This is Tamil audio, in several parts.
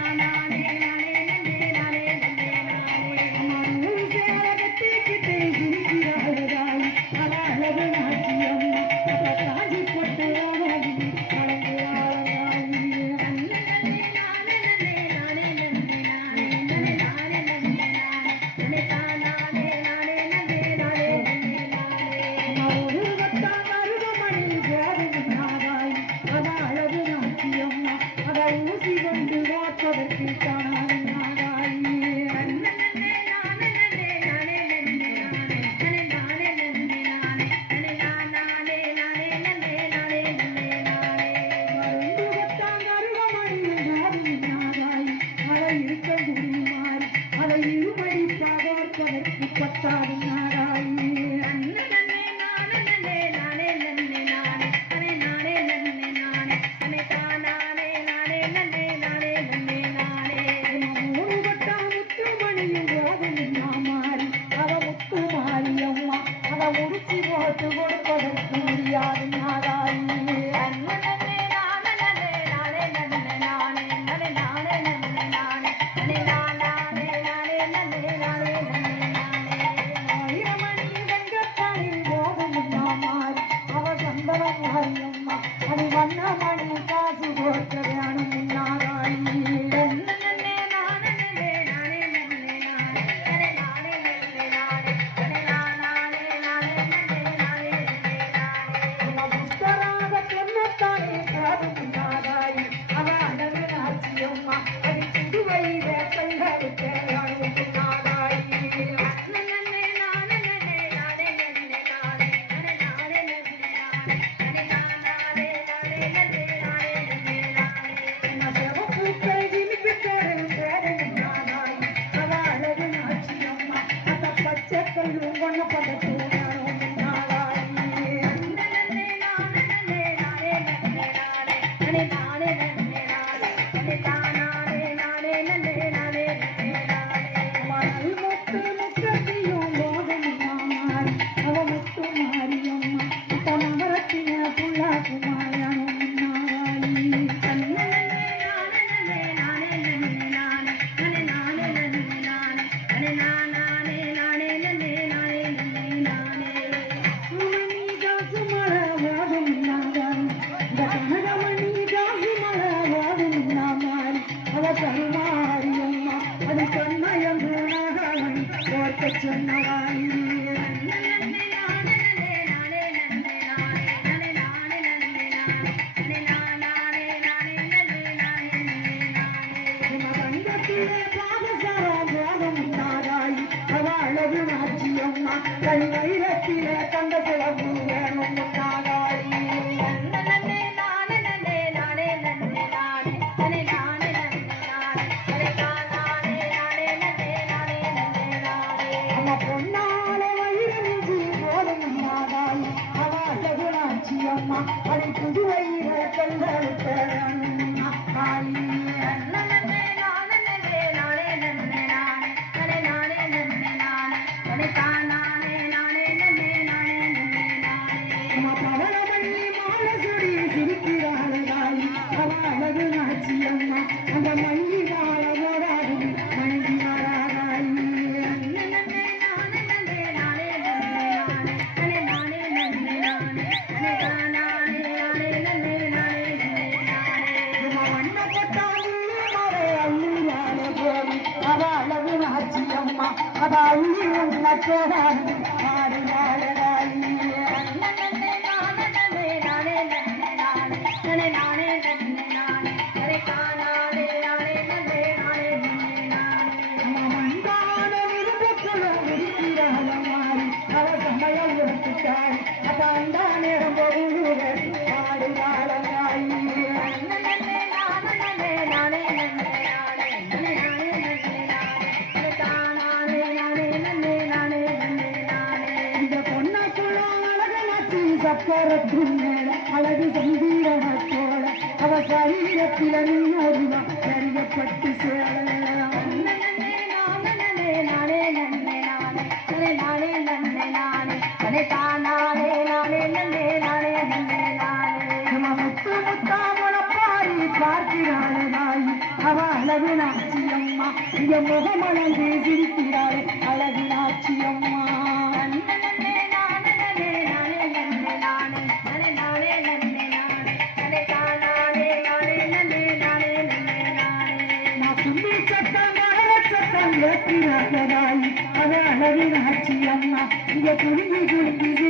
na na உருச்சி போட்டு கொடுப்பதற்கு முடியாது நாதாயி அவ சந்தனம் அறியம்மா அது வண்ண மணி காசு போட்டது Anybody. அதாவது உன்னத்தோதான் ஆடி வாழதாயி அதான் நேரம் போகுது கரியப்பில நீ அறிவா கரியப்பட்டு சேரலாம் முத்து முத்தாமல பாரி பார்க்கிறாளே நாய் அவ அளவினாச்சி அம்மா இங்க முகமலந்து சிரிக்கிறாளே அளவினாச்சி அம்மா. ಹಚ್ಚಿಯಮ್ಮ ಈಗ ಕುಡಿದು ಕುಡಿದು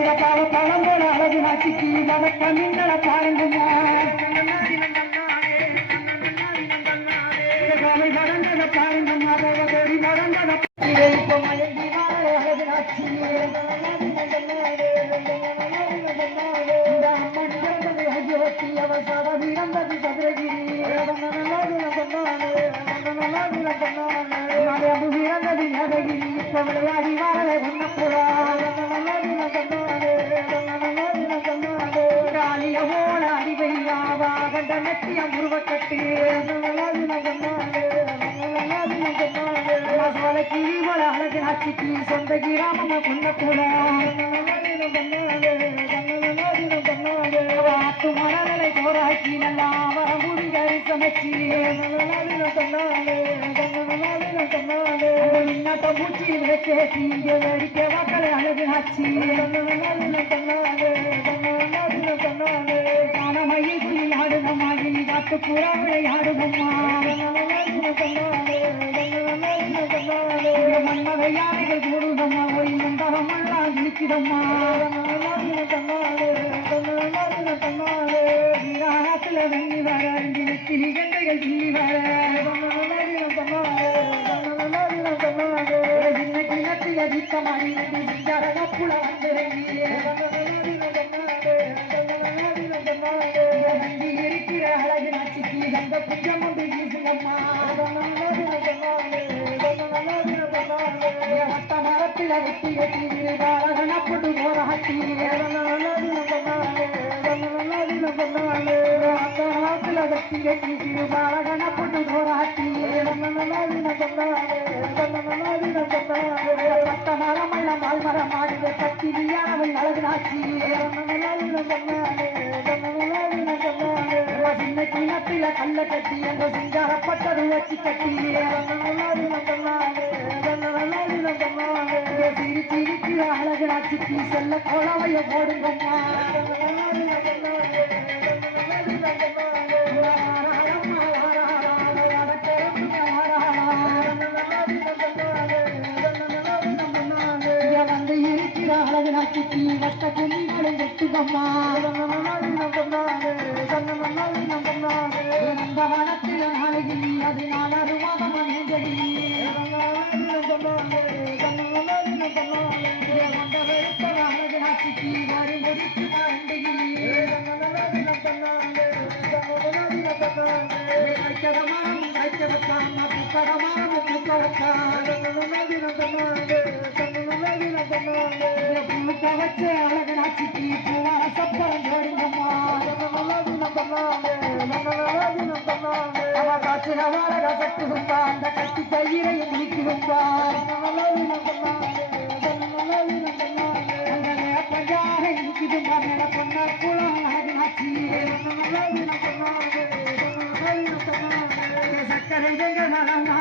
அந்த பாவ பழம்போட அழகு நாட்டிக்கு நமக்கு கண்ணிங்களை பாருங்கம்மா இந்த பாவை பாருங்கம்மா பாபா கோடி இப்போ மயங்கி வாழ அழகு நாச்சி இந்த அம்மன் பிறந்தது சதுரகிரி மரபு பிறந்தது யதகிரி இப்ப விளையாடி வாழ ஒன்னப்புறா காலில ஓட அறிவையாவா கண்ட நெத்திய முருவக்கட்டு சோழ அழகு ஆட்சிக்கு சொந்த கிராமம் கொண்ட வாத்து மணலை சோறாக்கி நல்லா வர முடிகள் சமைச்சி இன்னட்ட பூச்சி விளக்கேசி இங்கே வெடிக்க வாக்களை அழகு ஆச்சு. காணமையில் புலி ஆடுகம்மாயில் காத்து புறாவிளை ஆடுகம்மா மன்னவை யானைகள் கூடுதம்மா ஒய் மண்டபமெல்லாம் இழுக்கிதம்மா வீராணத்துல வெண்ணி வர கிளி கண்டைகள் கிள்ளி வர இருக்கிற அழகு நச்சுக்கு அந்த குஞ்சம் ஒன்று வீசுங்கம்மா வட்ட மரத்துல வெட்டி வெட்டி பாலகனப்பட்டு போராட்டி அந்த மரத்துல கல்ல கட்டி அந்த சிங்காரப்பட்டது வச்சு கட்டி சிரி அழகு நாச்சிக்கு செல்ல கோலவைய போடுங்கம்மா. இருக்கிற அழகு நாச்சிக்கு வட்ட கும்பிடும் வெட்டுகம்மா இந்த வனத்தில் நாளைக்கு அது நாலு மாதம் நேஞ்சடி வந்த வெறுத்த அழகு நாச்சிக்கு வரி முடித்து சப்பரம் போடுங்கம்மா அவ வாழ அந்த கட்டி கையிலையும் குளம் அழகு நாச்சி. சக்கரை நலம்